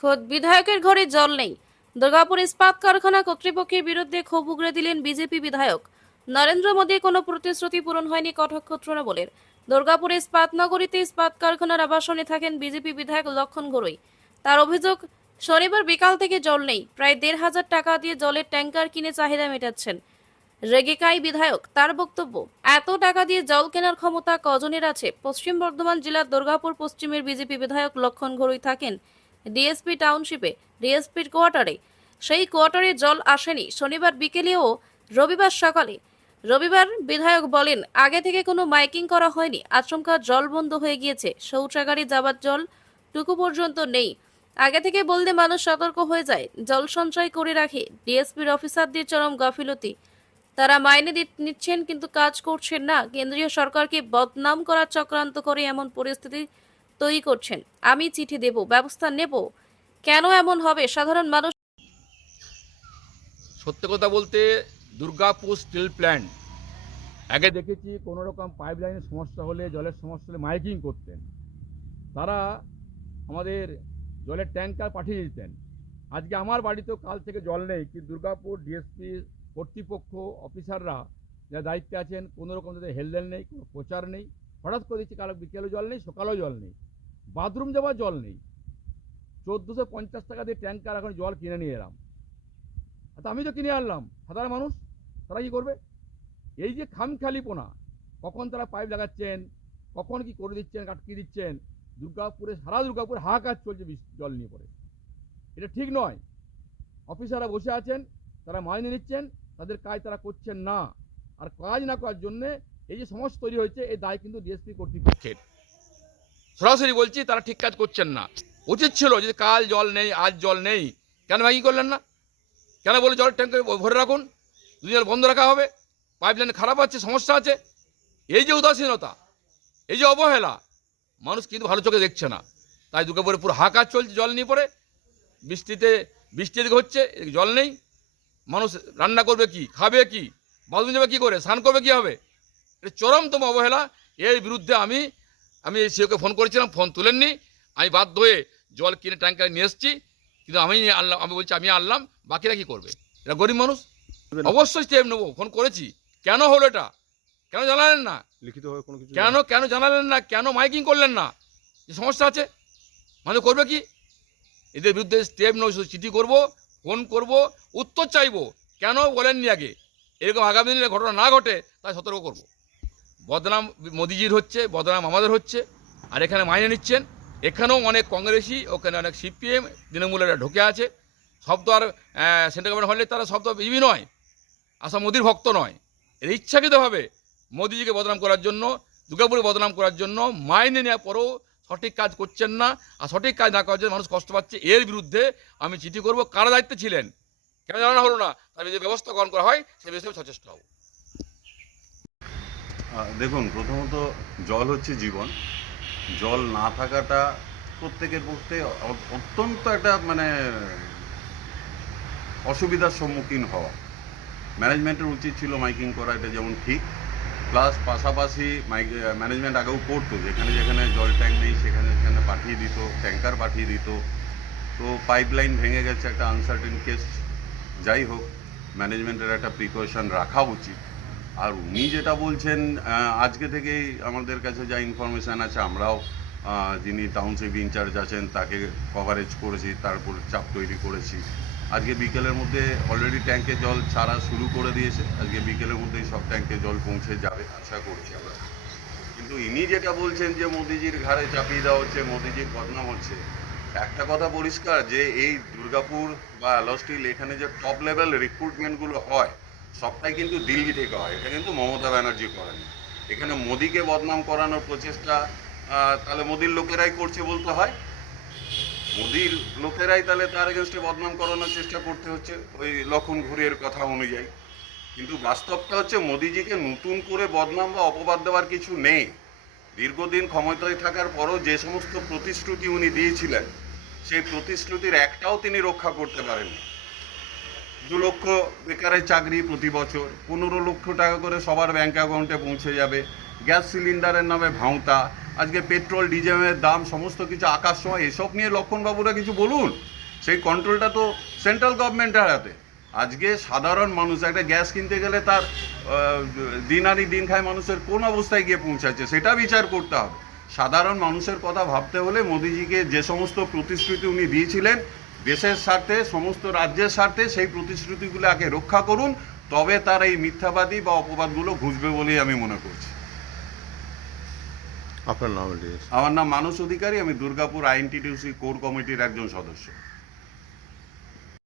খোদ বিধায়কের ঘরে জল নেই। দুর্গাপুর ইস্পাত কারখানা কর্তৃপক্ষের বিরুদ্ধে ক্ষোভ উগরে দিলেন বিজেপি বিধায়ক। নরেন্দ্র মোদীর কোনো প্রতিশ্রুতি পূরণ হয়নি কটাক্ষ তৃণমূলের। দুর্গাপুর ইস্পাত নগরীতে ইস্পাত কারখানার আবাসনে থাকেন বিজেপি বিধায়ক লক্ষণ ঘরুই। তার অভিযোগ, শনিবার বিকাল থেকে জল নেই। প্রায় ১,৫০০ টাকা দিয়ে জলের ট্যাঙ্কার কিনে চাহিদা মেটাচ্ছেন রেগেকাই বিধায়ক। তার বক্তব্য, এত টাকা দিয়ে জল কেনার ক্ষমতা কজনের আছে? পশ্চিম বর্ধমান জেলার দুর্গাপুর পশ্চিমের বিজেপি বিধায়ক লক্ষণ ঘরুই থাকেন ডিএসপি টাউনশিপে, ডিএসপির কোয়ার্টারে। সেই কোয়ার্টারে জল আসেনি শনিবার বিকেলে ও রবিবার সকালে। রবিবার বিধায়ক বলেন, আগে থেকে কোনো মাইকিং করা হয়নি, আচমকা জল বন্ধ হয়ে গিয়েছে। শৌচাগারে যাবার জল টুকু পর্যন্ত নেই। আগে থেকে বললে মানুষ সতর্ক হয়ে যায়, জল সঞ্চয় করে রাখে। ডিএসপির অফিসারদের চরম গাফিলতি। তারা মাইনে নিচ্ছেন কিন্তু কাজ করছেন না। কেন্দ্রীয় সরকারকে বদনাম করার চক্রান্ত করে এমন পরিস্থিতি তৈরি করছেন। আমি চিঠি দেব, ব্যবস্থা নেব। কেন এমন হবে? সাধারণ মানুষ। সত্যি কথা বলতে, দুর্গাপুর স্টিল প্ল্যান্ট আগে দেখেছি কোনো রকম পাইপ লাইনের সমস্যা হলে, জলের সমস্যা হলে মাইকিং করতেন। তারা আমাদের জলের ট্যাঙ্কার পাঠিয়ে দিতেন। আজকে আমার বাড়িতেও কাল থেকে জল নেই, কিন্তু দুর্গাপুর ডিএসপি কর্তৃপক্ষ অফিসাররা যারা দায়িত্বে আছেন, কোনো রকম তাদের হেলদেল নেই, কোনো প্রচার নেই। হঠাৎ করে দিচ্ছি কাল বিকেলেও জল নেই, সকালেও জল নেই, বাথরুম যাওয়ার জল নেই। ১৪৫০ টাকা দিয়ে ট্যাঙ্কার এখন জল কিনে নিয়ে এলাম। আচ্ছা, আমি তো কিনে আনলাম, সাধারণ মানুষ তারা কী করবে? এই যে খামখেয়ালিপনা, কখন তারা পাইপ লাগাচ্ছেন, কখন কি করে দিচ্ছেন, আটকে দিচ্ছেন। দুর্গাপুরে, সারা দুর্গাপুরে হাহাকার চলছে জল নিয়ে পড়ে। এটা ঠিক নয়। অফিসাররা বসে আছেন, তারা মাইনে নিচ্ছেন, তাদের কাজ তারা করছেন না। আর কাজ না করার জন্যে এই যে সমস্যা তৈরি হয়েছে, এই দায় কিন্তু ডিএসপি কর্তৃপক্ষের। সরাসরি বলছি, তারা ঠিক কাজ করছেন না। উচিত ছিল যদি কাল জল নেই, আজ জল নেই, কেন ম্যাগি করলেন না? কেন বলে জল ট্যাঙ্কে ভরে রাখুন, যদি জল বন্ধ রাখা হবে? পাইপ লাইন খারাপ আছে, সমস্যা আছে। এই যে উদাসীনতা, এই যে অবহেলা, মানুষ কিন্তু ভালো চোখে দেখছে না। তাই দুর্গাপুরে পুরো হাহাকার চলছে জল নিয়ে পড়ে। বৃষ্টি এদিকে হচ্ছে, এদিকে জল নেই। মানুষ রান্না করবে কি, খাবে কি, বাথরুম যাবে কী করে, স্নান করবে কী হবে? এটা চরমতম অবহেলা। এর বিরুদ্ধে আমি সিওকে ফোন করেছিলাম, ফোন তুলেননি। আমি বাধ্য হয়ে জল কিনে ট্যাঙ্কারে নিয়ে এসেছি, কিন্তু আমি আনলাম, আমি বলছি আমি আনলাম, বাকিরা কী করবে? এটা গরিব মানুষ। অবশ্যই স্টেপ নেবো, ফোন করেছি। কেন হলো এটা? কেন জানালেন না? লিখিতভাবে কোনো কিছু কেন জানালেন না? কেন মাইকিং করলেন না? যে সমস্যা আছে, মানুষ করবে কি? এদের বিরুদ্ধে স্টেপ নেব, শুধু চিঠি করবো, ফোন করব, উত্তর চাইবো। কেন বলেননি আগে? এরকম আগামী দিনে ঘটনা না ঘটে তাই সতর্ক করব। বদনাম মোদিজির হচ্ছে, বদনাম আমাদের হচ্ছে। আর এখানে মাইনে নিচ্ছেন। এখানেও অনেক কংগ্রেসি, ওখানে অনেক সিপিএম, তৃণমূলেরা ঢুকে আছে। সব তো আর সেন্ট্রাল গভর্নমেন্ট হলে তারা সব তো ইবি নয়, আসা মোদির ভক্ত নয়। এর ইচ্ছাকৃতভাবে মোদিজিকে বদনাম করার জন্য, দুর্গাপুরে বদনাম করার জন্য মাইনে নেওয়ার পরেও সঠিক কাজ করছেন না। আর সঠিক কাজ না করার জন্য মানুষ কষ্ট পাচ্ছে। এর বিরুদ্ধে আমি চিঠি করব। কারা দায়িত্বে ছিলেন, কেন জানানো হলো না, তার যে ব্যবস্থা গ্রহণ করা হয় সেই বিষয়ে সচেষ্ট হব। দেখুন, প্রথমত জল হচ্ছে জীবন। জল না থাকাটা প্রত্যেকের পক্ষে অত্যন্ত একটা অসুবিধার সম্মুখীন হওয়া। ম্যানেজমেন্টের উচিত ছিল মাইকিং করা, এটা যেমন ঠিক। প্লাস পাশাপাশি ম্যানেজমেন্ট আগেও করতো, যেখানে যেখানে জল ট্যাঙ্ক নেই সেখানে সেখানে পাঠিয়ে দিত, ট্যাঙ্কার পাঠিয়ে দিত। তো পাইপলাইন ভেঙে গেছে, একটা আনসার্টেন কেস। যাই হোক, ম্যানেজমেন্টের একটা প্রিকশন রাখা উচিত। আর উনি যেটা বলছেন, আজকে থেকেই আমাদের কাছে যা ইনফরমেশান আছে, আমরাও যিনি টাউনশিপ ইনচার্জ আছেন তাকে কভারেজ করেছি, তারপর চাপ তৈরি করেছি। আজকে বিকেলের মধ্যে অলরেডি ট্যাঙ্কে জল ছাড়া শুরু করে দিয়েছে। আজকে বিকেলের মধ্যেই সব ট্যাঙ্কে জল পৌঁছে যাবে আশা করছি আমরা। কিন্তু ইনি যেটা বলছেন যে মোদিজির ঘাড়ে চাপিয়ে দেওয়া হচ্ছে, মোদিজির বদনাম হচ্ছে, একটা কথা পরিষ্কার যে এই দুর্গাপুর বা অ্যালো স্টিল, এখানে যে টপ লেভেল রিক্রুটমেন্টগুলো হয় সবটাই কিন্তু দিল্লি থেকে হয়। এটা কিন্তু মমতা ব্যানার্জি করেন। এখানে মোদিকে বদনাম করানোর প্রচেষ্টা তাহলে মোদির লোকেরাই করছে বলতে হয়। মোদির লোকেরাই তাহলে তার এগেনস্টে বদনাম করানোর চেষ্টা করতে হচ্ছে ওই লক্ষণ ঘুরির কথা অনুযায়ী। কিন্তু বাস্তবটা হচ্ছে মোদিজিকে নতুন করে বদনাম বা অপবাদ দেওয়ার কিছু নেই। দীর্ঘদিন ক্ষমতায় থাকার পরও যে সমস্ত প্রতিশ্রুতি উনি দিয়েছিলেন, সেই প্রতিশ্রুতির একটাও তিনি রক্ষা করতে পারেননি। 2 লক্ষ বেকারের চাকরি প্রতি বছর, 15 লক্ষ টাকা করে সবার ব্যাঙ্ক অ্যাকাউন্টে পৌঁছে যাবে, গ্যাস সিলিন্ডারের নামে ভাঁওতা, আজকে পেট্রোল ডিজেলের দাম সমস্ত কিছু আকাশ ছোঁয়া, এসব নিয়ে লক্ষণবাবুরা কিছু বলুন। সেই কন্ট্রোলটা তো সেন্ট্রাল গভর্নমেন্টের হাতে। আজকে সাধারণ মানুষ একটা গ্যাস কিনতে গেলে তার দিন আনি দিন খায় মানুষের কোন অবস্থায় গিয়ে পৌঁছাচ্ছে সেটা বিচার করতে হবে। সাধারণ মানুষের কথা ভাবতে হলে মোদিজিকে যে সমস্ত প্রতিশ্রুতি উনি দিয়েছিলেন দেশের স্বার্থে, সমস্ত রাজ্যের স্বার্থে, সেই প্রতিশ্রুতিগুলো আগে রক্ষা করুন, তবে তার এই মিথ্যাবাদী বা অপবাদগুলো ঘুচবে বলেই আমি মনে করছি। আপনার নাম? আমার নাম মানস অধিকারী, আমি দুর্গাপুর আইএনটিটিউসি কোর কমিটির একজন সদস্য।